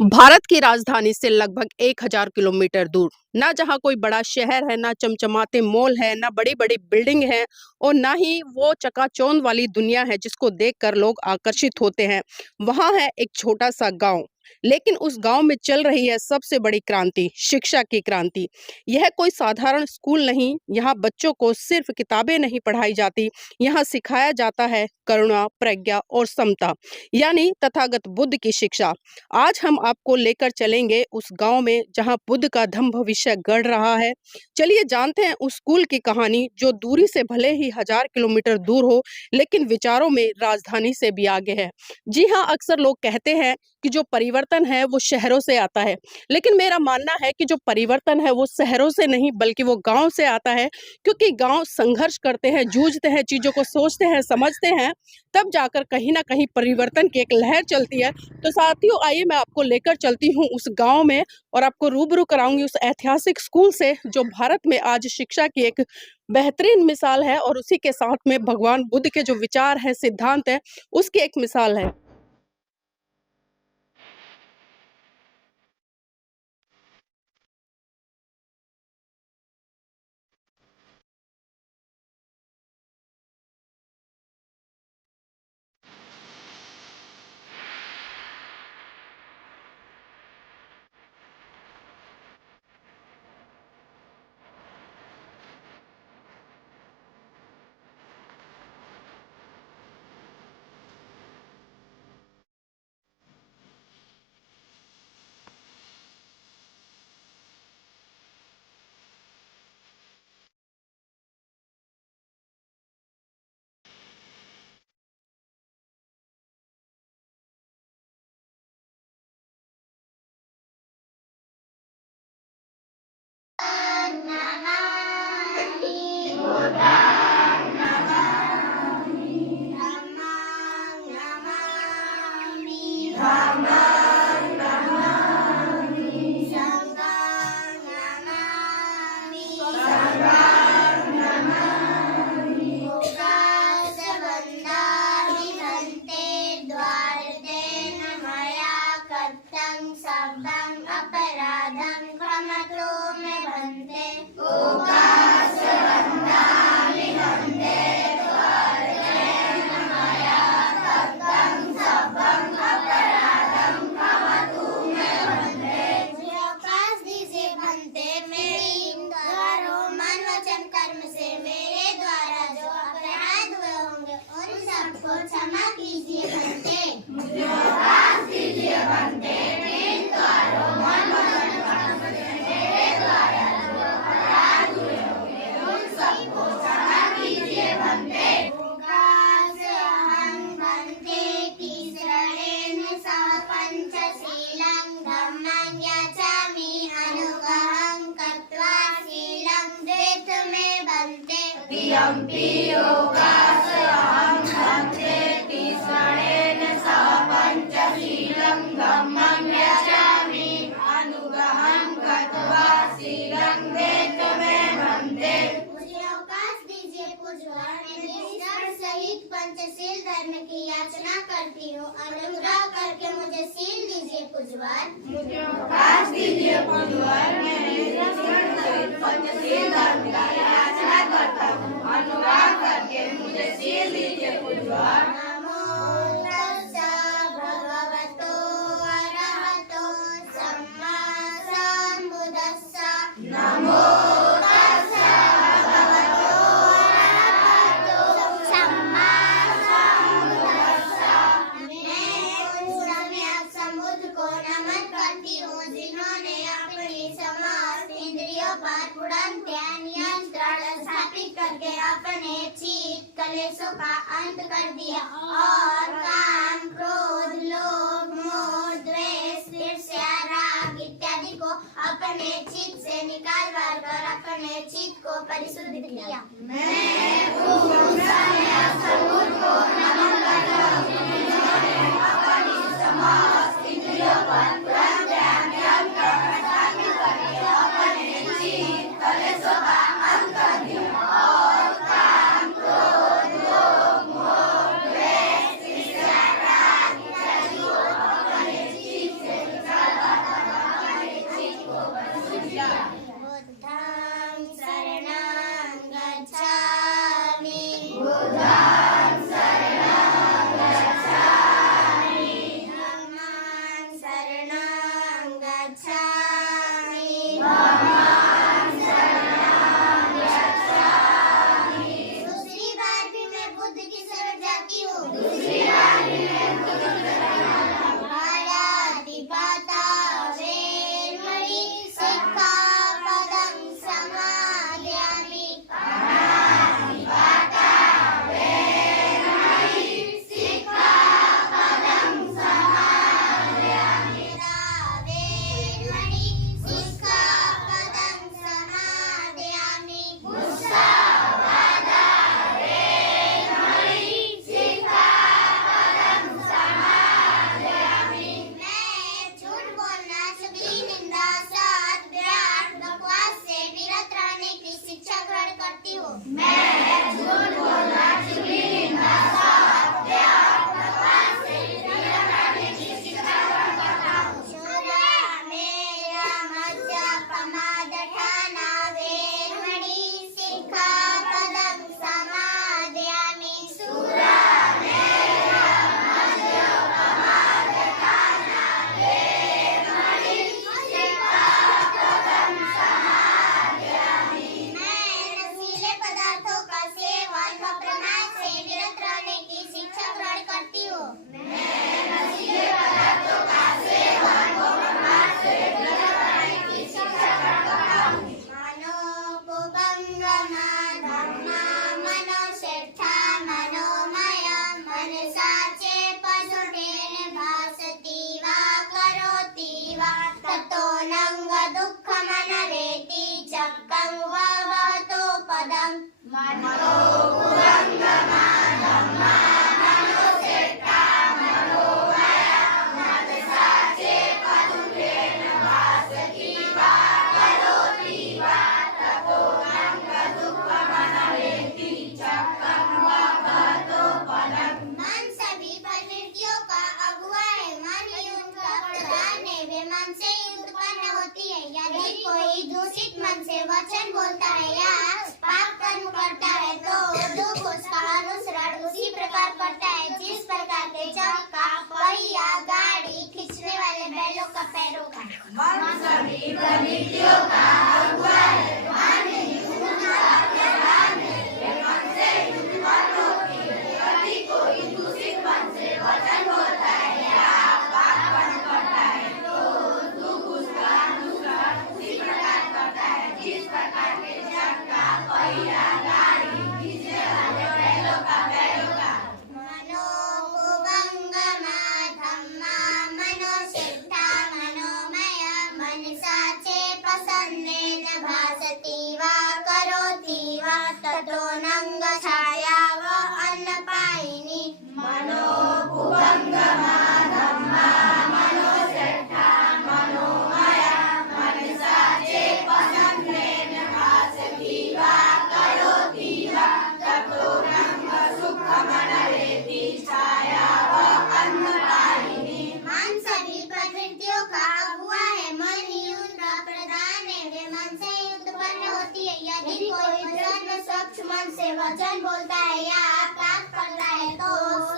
भारत की राजधानी से लगभग 1000 किलोमीटर दूर, ना जहाँ कोई बड़ा शहर है, ना चमचमाते मॉल है, ना बड़ी-बड़ी बिल्डिंग है और ना ही वो चकाचौंध वाली दुनिया है जिसको देखकर लोग आकर्षित होते हैं। वहाँ है एक छोटा-सा गाँव, लेकिन उस गाँव में चल रही है सबसे बड़ी क्रांति, शिक्षा की क्रांति। यह कोई साधारण स्कूल नहीं, यहाँ बच्चों को सिर्फ किताबें नहीं पढ़ाई जाती, यहाँ सिखाया जाता है करुणा, प्रज्ञा और समता, यानी तथागत बुद्ध की शिक्षा। आज हम आपको लेकर चलेंगे उस गांव में जहां बुद्ध का धम्म भविष्य गढ़ रहा है। चलिए जानते हैं उस स्कूल की कहानी जो दूरी से भले ही 1000 किलोमीटर दूर हो, लेकिन विचारों में राजधानी से भी आगे है। जी हाँ, अक्सर लोग कहते हैं कि जो परिवर्तन है वो शहरों से आता है, लेकिन मेरा मानना है कि जो परिवर्तन है वो शहरों से नहीं बल्कि वो गांव से आता है, क्योंकि गांव संघर्ष करते हैं, जूझते हैं, चीजों को सोचते हैं, समझते हैं, तब जाकर कहीं ना कहीं परिवर्तन की एक लहर चलती है। तो साथियों, आइए मैं आपको लेकर चलती हूँ उस गांव में और आपको रूबरू कराऊंगी उस ऐतिहासिक स्कूल से जो भारत में आज शिक्षा की एक बेहतरीन मिसाल है और उसी के साथ में भगवान बुद्ध के जो विचार है, सिद्धांत है, उसकी एक मिसाल है। मुझे अवकाश दीजिए पूज्यवर, मैं निष्ठा सहित पंचशील धर्म की याचना करती हूँ। अनुग्रह करके मुझे सील दीजिए पूज्यवर। मुझे अवकाश दीजिए पूज्यवर, मैं निष्ठा सहित पंचशील धर्म की याचना करता हूँ। अनुग्रह करके मुझे सील दीजिए पूज्यवर। नमो तस्सै भगवतो अरहतो सम्मा सम्बुद्दस्स। नमो अपने चित्त कलेशों का अंत कर दिया और काम, क्रोध, लोभ, मोह, द्वेष, ईर्ष्या, राग इत्यादि को अपने चित्त से निकाल कर अपने चित्त को परिशुद्ध किया। मैं को नमन करता हूँ, जिन्होंने अपनी समस्त इंद्रियों पर पूर्ण ध्यान नियंत्रण स्थापित करके अपने चित्त कलेशों का अंत कर दिया और काम, क्रोध, लोभ, मोह, द्वेष, ईर्ष्या, राग इत्यादि को अपने चित्त से निकाल मन से ही उत्पन्न होती है। यदि कोई दूषित मन से वचन बोलता है या पाप कर्म करता है तो दुख उसका अनुसरण उसी प्रकार करता है जिस प्रकार के जंग का पहिया गाड़ी खींचने वाले बैलों का पैरों का। मन सभी प्रवृत्तियों का अगुआ है। मन ही उनका प्रधान है। वे मन से ही उत्पन्न होती है। यदि कोई दूषित मन से वचन बोलता है या पाप कर्म करता है तो दुख उसका अनुसरण उसी प्रकार करता है जिस प्रकार के जग का पहिया गाड़ी खींचने वाले बैलों का पैरों का। मनोभुवंगमा धम्मा मनोसिद्धा मनोमय मनसाचे प्रसन्नेन भासति वा करोति वा ततो नंग छाया वा अन्नपायिनी। मनोभुवंगमा धम्मा मनोसिद्धा मनोमया मनसाचे प्रसन्नेन भासति वा करोति वा ततो नंग सुखमनरेति छाया वा अन्नपायिनी। मन सभी प्रवृत्तियों का अगुआ है। मन ही उनका प्रधान है। वे मन से ही उत्पन्न होती है। यदि कोई प्रसन्न स्वच्छ मन से वचन बोलता है या पाप करता है तो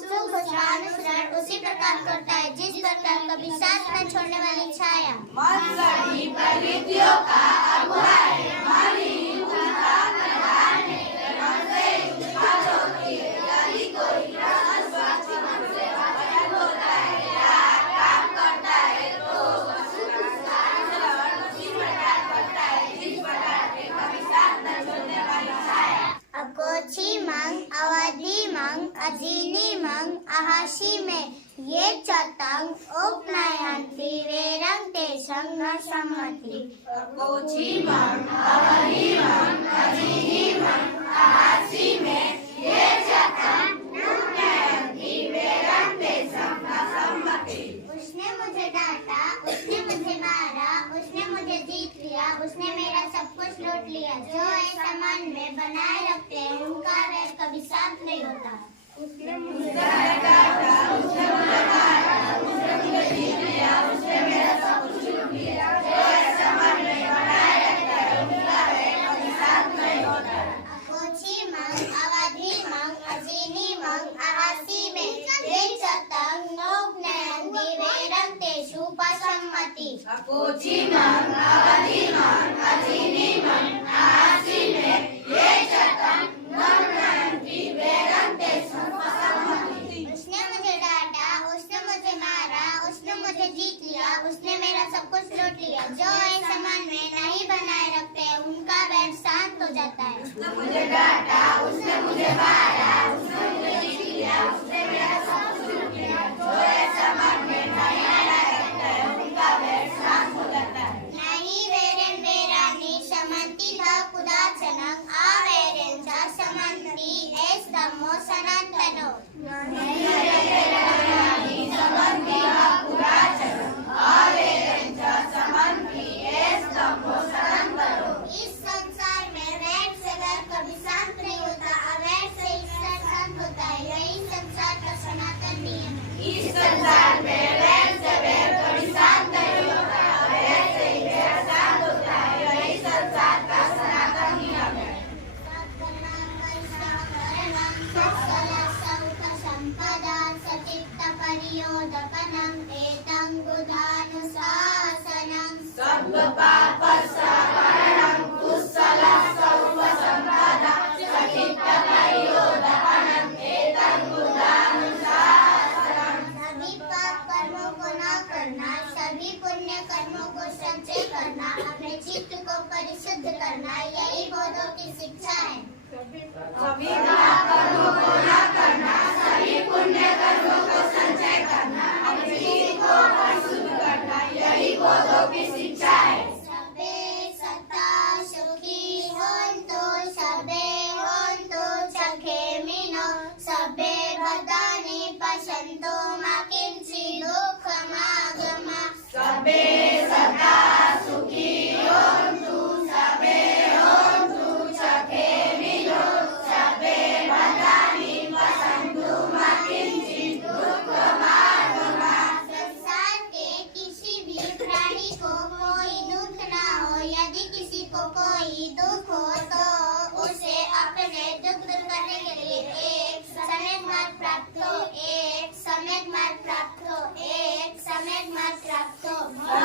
सुख उसका अनुसरण उसी प्रकार करता है जिस प्रकार कभी साथ न छोड़ने वाली छाया। मन सभी प्रवृत्तियों का अगुआ है। मन ही उनका प्रधान है। वे मन से ही उत्पन्न होती है। यदि कोई प्रसन्न स्वच्छ मन से वचन बोलता है या पाप करता है तो सुख उसका अनुसरण उसी प्रकार करता है जिस प्रकार के कभी साथ न छोड़ने वाली छाया। अकोची मंग अवधि मंग अजीनी मंग अहाशी में ये चतंग उपनयंती वेरंग तेषंग न सम्मति। कोची मन अवधि मन अजीनी मन आहासी में ये चतन उपनयंती वेरंग तेषंग न सम्मति। उसने मुझे डांटा, उसने मुझे मारा, उसने मुझे जीत लिया, उसने मेरा सब कुछ लूट लिया। जो ऐसा मन में बनाए रखते हैं उनका वैर कभी शांत नहीं होता। उसने मुझे डांटा, उसने मुझे मारा, उसने मुझे जीत लिया, उसने मेरा सब कुछ लूट लिया। जो ऐसा मन में बनाए रखता है उनका वैर कभी शांत नहीं होता। कोची मंग अवधि मंग अजीनी मंग अहासी में ये चतंग नोपनयंती वेरंग तेषु पसम्मति। कोची मन अवधि मन अजीनी मन आहासी में ये चतन उपनयंती वेरंग तेषु पसम्मति। उसने मुझे डांटा, उसने मुझे मारा, उसने मुझे जीत लिया, उसने मेरा सब कुछ लूट लिया। जो ऐसा मन में नहीं बनाए रखते हैं उनका वैर शांत हो जाता है। उसने मुझे डांटा, उसने मुझे मारा, उसने मुझे जीत लिया, उसने मेरा सब कुछ लूट लिया। जो ऐसा मन में नहीं बनाए रखता है उनका वैर शांत हो जाता है। नहीं वेरेन वेरानी समंती था कुदाचनं आवेरेन च समंती एस धम्मो सनातनो। इस संसार में वैर से वैर कभी शांत नहीं होता। अवैर से ईश्वर शांत होता है। यही संसार का सनातन नियम है। इस संसार में वैर से वैर कभी शांत नहीं होता। वैर से ही वैर शांत होता है। यही संसार का सनातन नियम है। संपदा सचित्त परियोदपनं एतं बुधानुशासनं। सर्व पाप सवरणं कुशल सर्व संपदा सचित्त परियोदपनं एतं बुधानुशासनं। सभी पाप कर्मों को न करना, सभी पुण्य कर्मों को संचय करना, अपने चित्त को परिशुद्ध करना, यही बौद्धों की शिक्षा है। सभी पाप कर्मों को न करना, सभी पुण्य कर्मों को संचय करना, अपने चित्त को परिशुद्ध करना, यही बौद्धों की शिक्षा है। सबे सत्ता सुखी होन्तु, सबे होन्तु सखेमिनो, सबे भद्राणि पश्यन्तु मा किंचित् दुःखमागमा। सबे सदा सुखी होन्तु, सबे होन्तु सखेमिनो, सबे भद्राणि पश्यन्तु मा किंचित् दुःखमागमा। संसार के किसी भी प्राणी को कोई दुख हो तो उसे अपने दुख दूर करने के लिए एक सम्यक मार्ग प्राप्त हो, एक सम्यक मार्ग प्राप्त हो, एक सम्यक मार्ग प्राप्त हो।